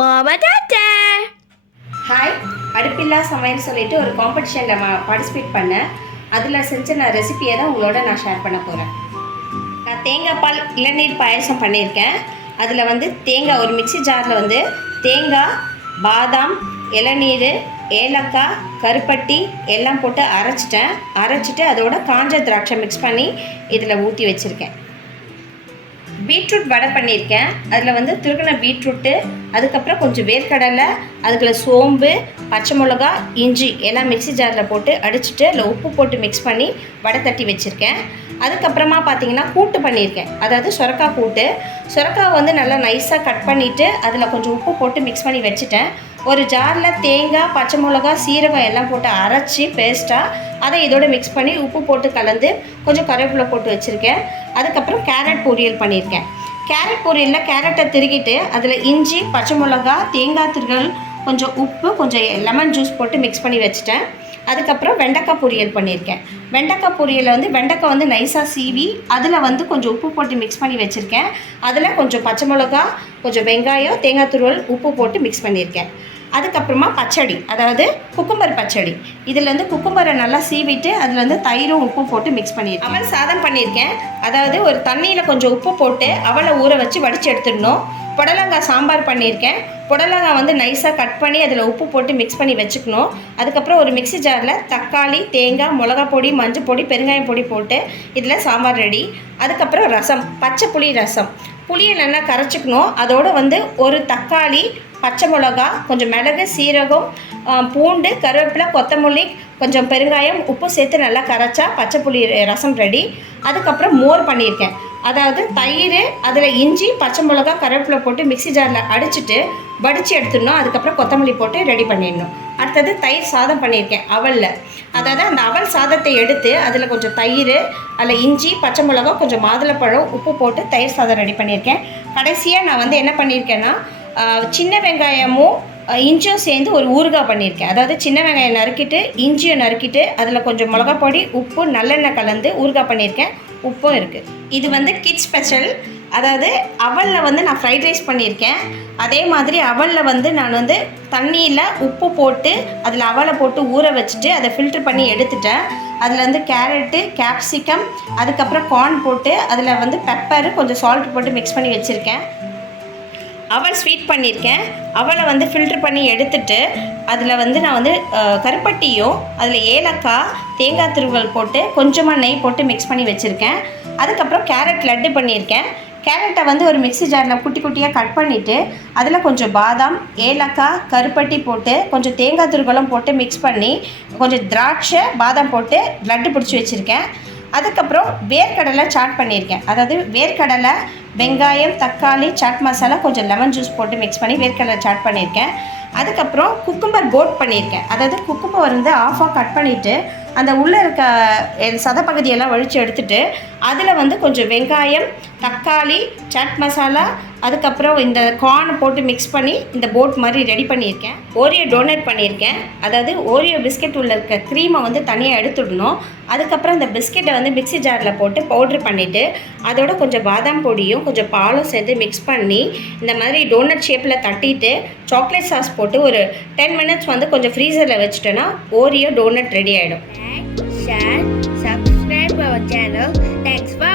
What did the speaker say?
மாமா tata hi அடுப்பில்லா சமையல் சொல்லிட்டு ஒரு காம்படிஷனில் பார்ட்டிசிபேட் பண்ணேன். அதில் செஞ்ச நான் ரெசிபியை தான் உங்களோட நான் ஷேர் பண்ண போகிறேன் நான் தேங்காய் பால் இளநீர் பாயசம் பண்ணியிருக்கேன். அதில் வந்து தேங்காய் ஒரு மிக்ஸி ஜாரில் வந்து தேங்காய் பாதாம் இளநீர் ஏலக்காய் கருப்பட்டி எல்லாம் போட்டு அரைச்சிட்டேன். அரைச்சிட்டு அதோட காஞ்ச திராட்சை மிக்ஸ் பண்ணி இதில் ஊற்றி வச்சுருக்கேன். பீட்ரூட் வடை பண்ணியிருக்கேன். அதில் வந்து திருகின பீட்ரூட்டு அதுக்கப்புறம் கொஞ்சம் வேர்க்கடலை அதுக்குள்ள சோம்பு பச்சை மிளகா இஞ்சி எல்லாம் மிக்ஸி ஜாரில் போட்டு அடிச்சுட்டு அதில் உப்பு போட்டு மிக்ஸ் பண்ணி வடை தட்டி வச்சுருக்கேன். அதுக்கப்புறமா பார்த்தீங்கன்னா கூட்டு பண்ணியிருக்கேன். அதாவது சுரக்காய் கூட்டு. சுரக்காய் வந்து நல்லா நைஸாக கட் பண்ணிவிட்டு அதில் கொஞ்சம் உப்பு போட்டு மிக்ஸ் பண்ணி வச்சுட்டேன். ஒரு ஜாரில் தேங்காய் பச்சை மிளகா சீரகம் எல்லாம் போட்டு அரைச்சி பேஸ்ட்டாக அதை இதோட மிக்ஸ் பண்ணி உப்பு போட்டு கலந்து கொஞ்சம் கருவேப்பிலை போட்டு வச்சுருக்கேன். அதுக்கப்புறம் கேரட் பொரியல் பண்ணியிருக்கேன். கேரட் பொரியலில் கேரட்டை திருகிட்டு அதில் இஞ்சி பச்சை மிளகா தேங்காய் திருகல் கொஞ்சம் உப்பு கொஞ்சம் லெமன் ஜூஸ் போட்டு மிக்ஸ் பண்ணி வச்சுட்டேன். அதுக்கப்புறம் வெண்டைக்காய் பொரியல் பண்ணியிருக்கேன். வெண்டைக்காய் பொரியலை வந்து வெண்டைக்காய் வந்து நைஸாக சீவி அதில் வந்து கொஞ்சம் உப்பு போட்டு மிக்ஸ் பண்ணி வச்சுருக்கேன். அதில் கொஞ்சம் பச்சை மிளகா கொஞ்சம் வெங்காயம் தேங்காய் துருவல் உப்பு போட்டு மிக்ஸ் பண்ணியிருக்கேன். அதுக்கப்புறமா பச்சடி அதாவது குக்கும்பர் பச்சடி. இதில் குக்கும்பரை நல்லா சீவிட்டு அதில் வந்து தயிரும் உப்பும் போட்டு மிக்ஸ் பண்ணியிருக்கேன். அவள் சாதம் பண்ணியிருக்கேன். அதாவது ஒரு தண்ணியில் கொஞ்சம் உப்பு போட்டு அவளை ஊற வச்சு வடித்து எடுத்துடணும். புடலங்காய் சாம்பார் பண்ணியிருக்கேன். புடலங்காய் வந்து நைஸாக கட் பண்ணி அதில் உப்பு போட்டு மிக்ஸ் பண்ணி வச்சுக்கணும். அதுக்கப்புறம் ஒரு மிக்ஸி ஜாரில் தக்காளி தேங்காய் மிளகா பொடி மஞ்சள் பொடி பெருங்காயம் பொடி போட்டு இதில் சாம்பார் ரெடி அதுக்கப்புறம் ரசம் பச்சை புளி ரசம். புளியை நல்லா கரைச்சிக்கணும். அதோடு வந்து ஒரு தக்காளி பச்சை மிளகா கொஞ்சம் மிளகு சீரகம் பூண்டு கருவேப்பிலை கொத்தமல்லி கொஞ்சம் பெருங்காயம் உப்பு சேர்த்து நல்லா கரைச்சா பச்சை புளி ரசம் ரெடி அதுக்கப்புறம் மோர் பண்ணியிருக்கேன். அதாவது தயிர் அதில் இஞ்சி பச்சை மிளகா கருவேப்பிலை போட்டு மிக்ஸி ஜாரில் அடிச்சுட்டு வடித்து எடுத்துடணும். அதுக்கப்புறம் கொத்தமல்லி போட்டு ரெடி பண்ணிடணும். அடுத்தது தயிர் சாதம் பண்ணியிருக்கேன் அவலில். அதாவது அந்த அவல் சாதத்தை எடுத்து அதில் கொஞ்சம் தயிர் அதில் இஞ்சி பச்சை மிளகா கொஞ்சம் மாதுளப்பழம் உப்பு போட்டு தயிர் சாதம் ரெடி பண்ணியிருக்கேன். கடைசியாக நான் வந்து என்ன பண்ணியிருக்கேன்னா சின்ன வெங்காயமும் இஞ்சியும் சேர்ந்து ஒரு ஊறுகாய் பண்ணியிருக்கேன். அதாவது சின்ன வெங்காயம் நறுக்கிட்டு இஞ்சியை நறுக்கிட்டு அதில் கொஞ்சம் மிளகா பொடி உப்பு நல்லெண்ணெய் கலந்து ஊறுகாய் பண்ணியிருக்கேன். உப்பும் இருக்குது இது வந்து கிட்ஸ் ஸ்பெஷல் அதாவது அவலில் வந்து நான் ஃப்ரைட் ரைஸ் பண்ணியிருக்கேன். அதே மாதிரி அவலில் வந்து நான் வந்து தண்ணியில் உப்பு போட்டு அதில் அவலை போட்டு ஊற வச்சுட்டு அதை ஃபில்டர் பண்ணி எடுத்துட்டேன். அதில் வந்து கேரட்டு கேப்சிகம் அதுக்கப்புறம் கார்ன் போட்டு அதில் வந்து பெப்பர் கொஞ்சம் சால்ட் போட்டு மிக்ஸ் பண்ணி வச்சுருக்கேன். அவள் ஸ்வீட் பண்ணியிருக்கேன். அவளை வந்து ஃபில்டர் பண்ணி எடுத்துட்டு அதில் வந்து நான் வந்து கருப்பட்டியும் அதில் ஏலக்காய் தேங்காய் திருவல் போட்டு கொஞ்சமாக நெய் போட்டு மிக்ஸ் பண்ணி வச்சுருக்கேன். அதுக்கப்புறம் கேரட் லட்டு பண்ணியிருக்கேன். கேரட்டை வந்து ஒரு மிக்ஸி ஜாரில் குட்டி குட்டியாக கட் பண்ணிவிட்டு அதில் கொஞ்சம் பாதாம் ஏலக்காய் கருப்பட்டி போட்டு கொஞ்சம் தேங்காய் துருவலும் போட்டு மிக்ஸ் பண்ணி கொஞ்சம் திராட்சை பாதாம் போட்டு லட்டு பிடிச்சி வச்சுருக்கேன். அதுக்கப்புறம் வேர்க்கடலை சாட் பண்ணியிருக்கேன். அதாவது வேர்க்கடலை வெங்காயம் தக்காளி சாட் மசாலா கொஞ்சம் லெமன் ஜூஸ் போட்டு மிக்ஸ் பண்ணி வேர்க்கடலை சாட் பண்ணியிருக்கேன். அதுக்கப்புறம் குக்கும்பர் கோட் பண்ணியிருக்கேன். அதாவது குக்கும்பர் வந்து ஆஃபாக கட் பண்ணிவிட்டு அந்த உள்ளே இருக்க சதப்பகுதியெல்லாம் வழித்து எடுத்துட்டு அதில் வந்து கொஞ்சம் வெங்காயம் தக்காளி சட் மசாலா அதுக்கப்புறம் இந்த கார்னை போட்டு மிக்ஸ் பண்ணி இந்த போட் மாதிரி ரெடி பண்ணியிருக்கேன். ஓரியோ டோனட் பண்ணியிருக்கேன். அதாவது ஓரியோ பிஸ்கெட் உள்ள இருக்க க்ரீமை வந்து தனியாக எடுத்துடணும். அதுக்கப்புறம் இந்த பிஸ்கெட்டை வந்து மிக்ஸி ஜாரில் போட்டு பவுட்ரு பண்ணிவிட்டு அதோட கொஞ்சம் பாதாம் பொடியும் கொஞ்சம் பாலும் சேர்த்து மிக்ஸ் பண்ணி இந்த மாதிரி டோனட் ஷேப்பில் தட்டிட்டு சாக்லேட் சாஸ் போட்டு ஒரு டென் மினிட்ஸ் வந்து கொஞ்சம் ஃப்ரீசரில் வச்சுட்டோன்னா ஓரியோ டோனட் ரெடி ஆகிடும் subscribe our channel Thanks for